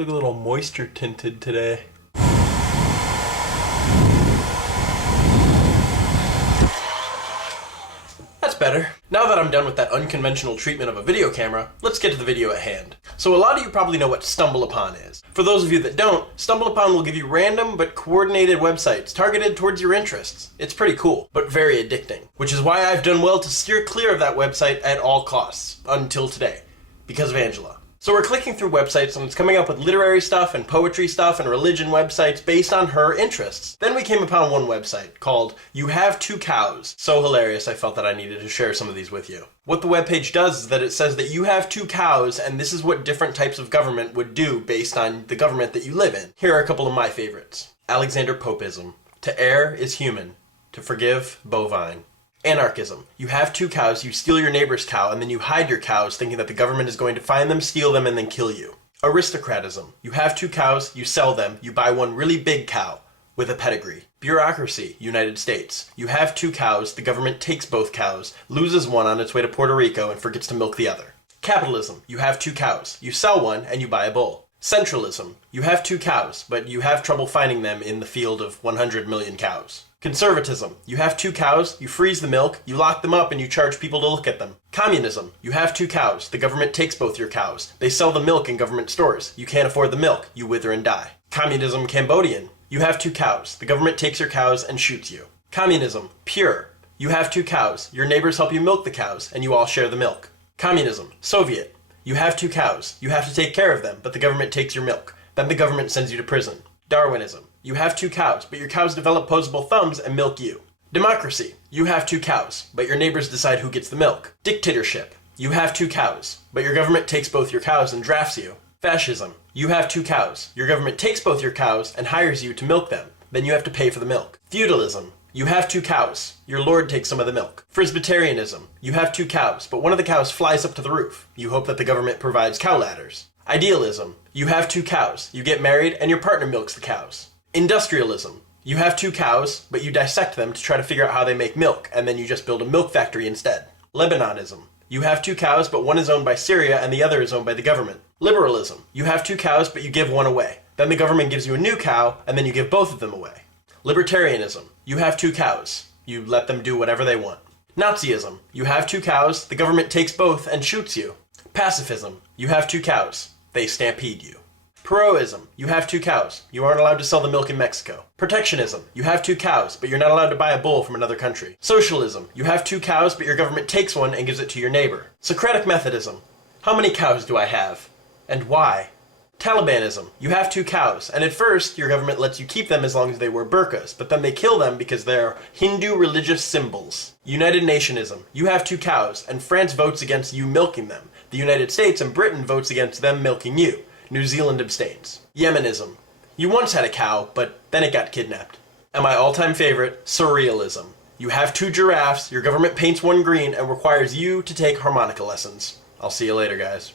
Look a little moisture tinted today. That's better. Now that I'm done with that unconventional treatment of a video camera, let's get to the video at hand. So a lot of you probably know what StumbleUpon is. For those of you that don't, StumbleUpon will give you random but coordinated websites targeted towards your interests. It's pretty cool, but very addicting, which is why I've done well to steer clear of that website at all costs, until today, because of Angela. So we're clicking through websites and it's coming up with literary stuff and poetry stuff and religion websites based on her interests. Then we came upon one website called You Have Two Cows. So hilarious, I felt that I needed to share some of these with you. What the webpage does is that it says that you have two cows and this is what different types of government would do based on the government that you live in. Here are a couple of my favorites. Alexander Popeism. To err is human. To forgive, bovine. Anarchism. You have two cows, you steal your neighbor's cow, and then you hide your cows thinking that the government is going to find them, steal them, and then kill you. Aristocratism. You have two cows, you sell them, you buy one really big cow with a pedigree. Bureaucracy. United States. You have two cows, the government takes both cows, loses one on its way to Puerto Rico, and forgets to milk the other. Capitalism. You have two cows, you sell one, and you buy a bull. Centralism. You have two cows, but you have trouble finding them in the field of 100 million cows. Conservatism. You have two cows, you freeze the milk, you lock them up, and you charge people to look at them. Communism. You have two cows, the government takes both your cows. They sell the milk in government stores. You can't afford the milk, you wither and die. Communism Cambodian. You have two cows, the government takes your cows and shoots you. Communism Pure. You have two cows, your neighbors help you milk the cows, and you all share the milk. Communism Soviet. You have two cows, you have to take care of them, but the government takes your milk. Then the government sends you to prison. Darwinism. You have two cows, but your cows develop posable thumbs and milk you. Democracy. You have two cows, but your neighbors decide who gets the milk. Dictatorship. You have two cows, but your government takes both your cows and drafts you. Fascism. You have two cows. Your government takes both your cows and hires you to milk them. Then you have to pay for the milk. Feudalism. You have two cows. Your lord takes some of the milk. Presbyterianism. You have two cows, but one of the cows flies up to the roof. You hope that the government provides cow ladders. Idealism. You have two cows. You get married and your partner milks the cows. Industrialism. You have two cows, but you dissect them to try to figure out how they make milk, and then you just build a milk factory instead. Lebaноnism. You have two cows, but one is owned by Syria and the other is owned by the government. Liberalism. You have two cows, but you give one away. Then the government gives you a new cow, and then you give both of them away. Libertarianism. You have two cows. You let them do whatever they want. Nazism. You have two cows, the government takes both and shoots you. Pacifism. You have two cows. They stampede you. Peroism. You have two cows. You aren't allowed to sell the milk in Mexico. Protectionism. You have two cows, but you're not allowed to buy a bull from another country. Socialism. You have two cows, but your government takes one and gives it to your neighbor. Socratic Methodism. How many cows do I have? And why? Talibanism. You have two cows, and at first your government lets you keep them as long as they wear burqas, but then they kill them because they're Hindu religious symbols. United Nationism. You have two cows, and France votes against you milking them. The United States and Britain votes against them milking you. New Zealand abstains. Yemenism. You once had a cow, but then it got kidnapped. And my all-time favorite, surrealism. You have two giraffes, your government paints one green, and requires you to take harmonica lessons. I'll see you later, guys.